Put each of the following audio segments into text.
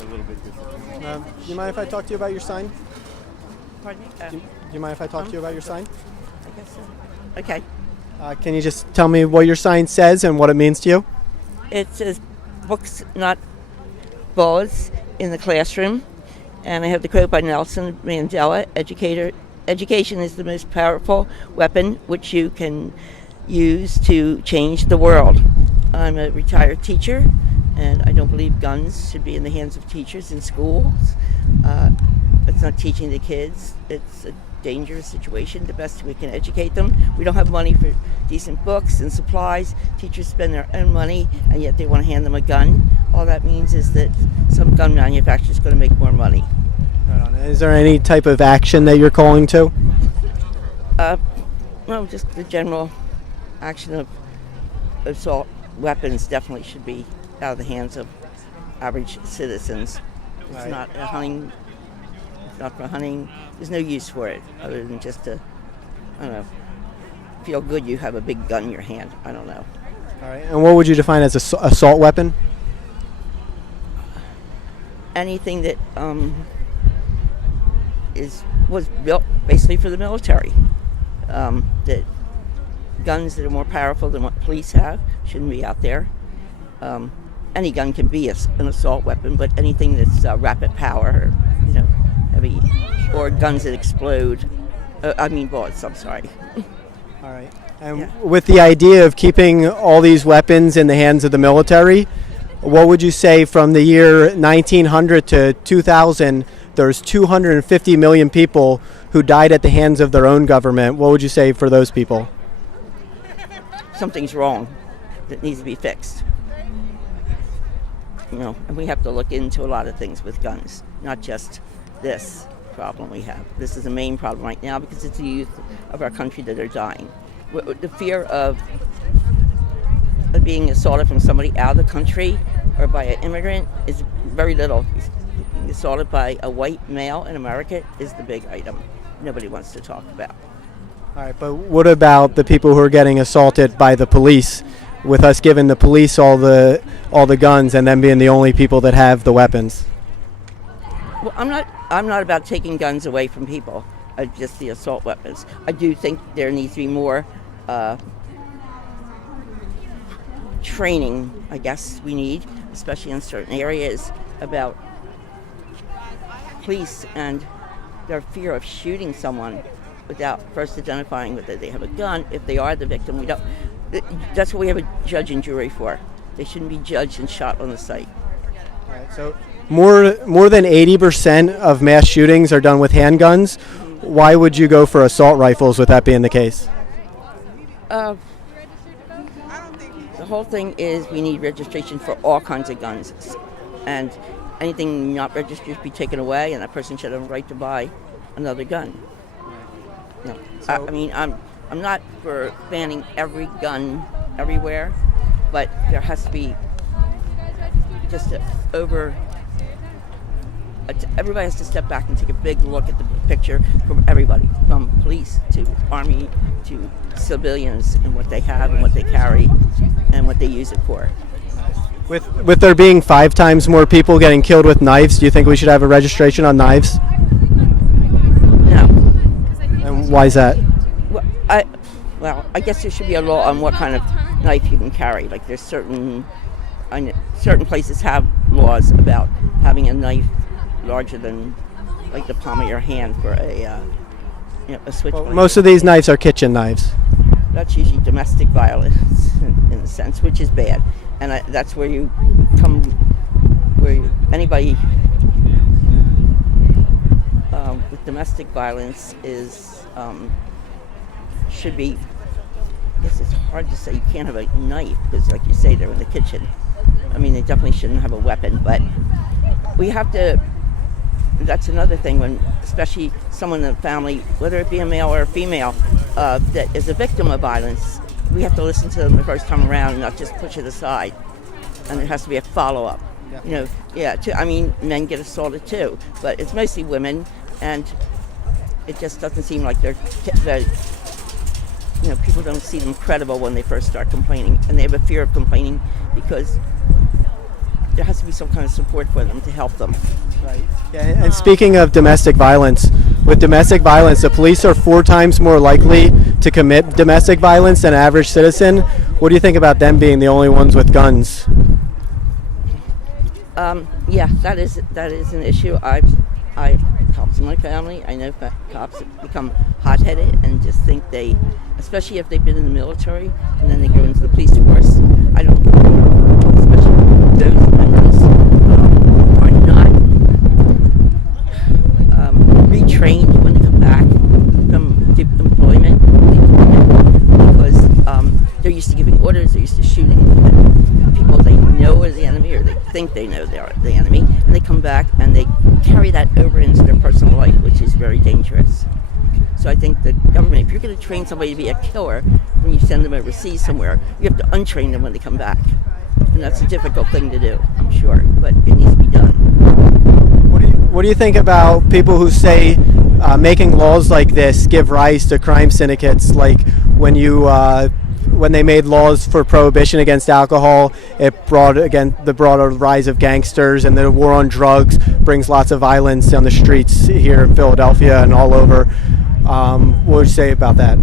a little bit disappointing. Do you mind if I talk to you about your sign? Pardon me? Do you mind if I talk to you about your sign? I guess so. Okay. Can you just tell me what your sign says and what it means to you? It says books, not bullets, in the classroom. And I have the quote by Nelson Mandela, education is the most powerful weapon which you can use to change the world. I'm a retired teacher, and I don't believe guns should be in the hands of teachers in schools. It's not teaching the kids. It's a dangerous situation. The best we can educate them. We don't have money for decent books and supplies. Teachers spend their own money, and yet they want to hand them a gun. All that means is that some gun manufacturer is going to make more money. Right on. Is there any type of action that you're calling to? Well, just the general action of assault weapons definitely should be out of the hands of average citizens. It's Right. not a hunting. It's not for hunting. There's no use for it other than just to, I don't know, feel good you have a big gun in your hand. I don't know. All right. And what would you define as an assault weapon? Anything that was built basically for the military. That guns that are more powerful than what police have shouldn't be out there. Any gun can be an assault weapon, but anything that's rapid power, heavy, or guns that explode. Bullets. I'm sorry. All right. And Yeah. with the idea of keeping all these weapons in the hands of the military, what would you say from the year 1900 to 2000, there's 250 million people who died at the hands of their own government? What would you say for those people? Something's wrong that needs to be fixed. And we have to look into a lot of things with guns, not just this problem we have. This is the main problem right now because it's the youth of our country that are dying. The fear of being assaulted from somebody out of the country or by an immigrant is very little. Being assaulted by a white male in America is the big item nobody wants to talk about. All right, but what about the people who are getting assaulted by the police, with us giving the police all the guns and them being the only people that have the weapons? Well, I'm not about taking guns away from people, just the assault weapons. I do think there needs to be more training, I guess we need, especially in certain areas, about police and their fear of shooting someone without first identifying whether they have a gun. If they are the victim, we don't. That's what we have a judge and jury for. They shouldn't be judged and shot on the site. All right, so more than 80% of mass shootings are done with handguns. Why would you go for assault rifles with that being the case? The whole thing is we need registration for all kinds of guns, and anything not registered should be taken away, and that person should have a right to buy another gun. No, So- I'm not for banning every gun everywhere, but there has to be just everybody has to step back and take a big look at the picture from everybody, from police to army to civilians, and what they have and what they carry and what they use it for. With there being 5 times more people getting killed with knives, do you think we should have a registration on knives? No. And why is that? I guess there should be a law on what kind of knife you can carry. Like there's certain places have laws about having a knife larger than like the palm of your hand for a switchblade. Well, most of these knives are kitchen knives. That's usually domestic violence in a sense, which is bad. And that's where anybody with domestic violence should be, I guess it's hard to say you can't have a knife because like you say, they're in the kitchen. They definitely shouldn't have a weapon, but we have to, that's another thing when, especially someone in the family, whether it be a male or a female, that is a victim of violence, we have to listen to them the first time around and not just push it aside. And there has to be a follow-up. Men get assaulted too, but it's mostly women, and it just doesn't seem like people don't see them credible when they first start complaining, and they have a fear of complaining because there has to be some kind of support for them to help them. Right. Yeah, and speaking of domestic violence, with domestic violence, the police are 4 times more likely to commit domestic violence than an average citizen. What do you think about them being the only ones with guns? Yeah, that is an issue. I've cops in my family. I know that cops have become hot-headed and just think especially if they've been in the military and then they go into the police force. I don't, especially those members are not retrained when they come back from employment because they're used to giving orders, they're used to shooting people they know are the enemy or they think they know they are the enemy, and they come back and they carry that over into their personal life, which is very dangerous. So I think the government, if you're going to train somebody to be a killer when you send them overseas somewhere, you have to untrain them when they come back. And that's a difficult thing to do, I'm sure, but it needs to be done. What do you think about people who say making laws like this give rise to crime syndicates? Like when they made laws for prohibition against alcohol, it brought a rise of gangsters, and the war on drugs brings lots of violence on the streets here in Philadelphia and all over. What would you say about that?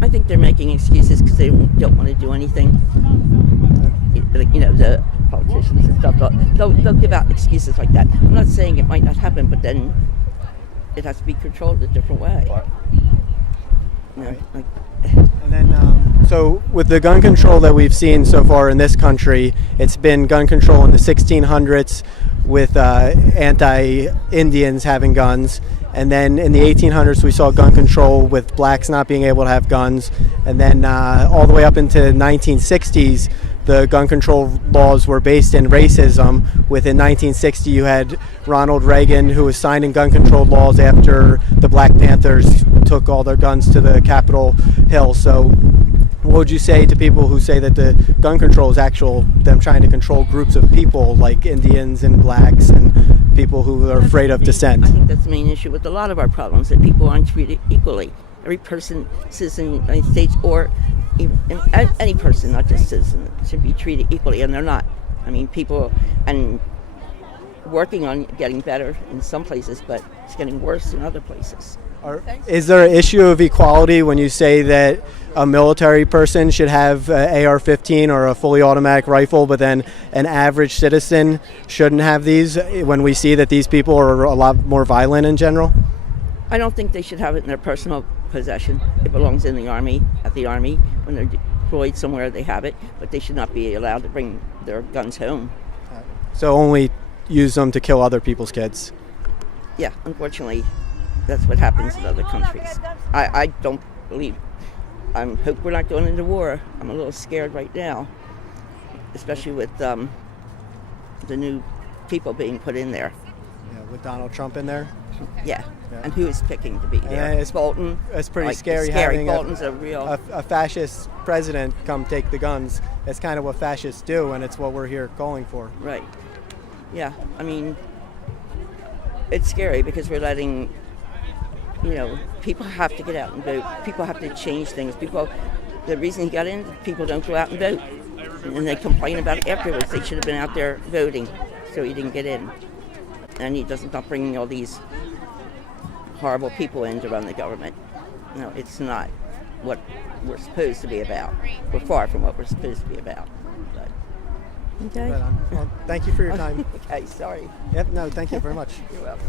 I think they're making excuses because they don't want to do anything. The politicians and stuff, they'll give out excuses like that. I'm not saying it might not happen, but then it has to be controlled a different way. And then, so with the gun control that we've seen so far in this country, it's been gun control in the 1600s with anti-Indians having guns. And then in the 1800s, we saw gun control with blacks not being able to have guns. And then all the way up into the 1960s, the gun control laws were based in racism. Within 1960, you had Ronald Reagan, who was signing gun control laws after the Black Panthers took all their guns to the Capitol Hill. So what would you say to people who say that the gun control is them trying to control groups of people like Indians and blacks and people who are afraid of dissent? I think that's the main issue with a lot of our problems, that people aren't treated equally. Every person, citizen in the United States, or any person, not just citizen, should be treated equally, and they're not. I mean, people, and working on getting better in some places, but it's getting worse in other places. Is there an issue of equality when you say that a military person should have an AR-15 or a fully automatic rifle, but then an average citizen shouldn't have these, when we see that these people are a lot more violent in general? I don't think they should have it in their personal possession. It belongs in the Army, at the Army. When they're deployed somewhere, they have it, but they should not be allowed to bring their guns home. So only use them to kill other people's kids? Yeah, unfortunately, that's what happens in other countries. I don't believe, I hope we're not going into war. I'm a little scared right now, especially with the new people being put in there. Yeah, with Donald Trump in there? Yeah. And who is picking to be there? It's Bolton. It's pretty scary having Bolton's a fascist president come take the guns. It's kind of what fascists do, and it's what we're here calling for. Right. Yeah. I mean, it's scary because we're letting, people have to get out and vote. People have to change things. The reason he got in, people don't go out and vote. And they complain about it afterwards. They should have been out there voting, so he didn't get in. And he doesn't stop bringing all these horrible people in to run the government. No, it's not what we're supposed to be about. We're far from what we're supposed to be about. But, okay. Well, thank you for your time. Okay, sorry. Yep, no, thank you very much. You're welcome.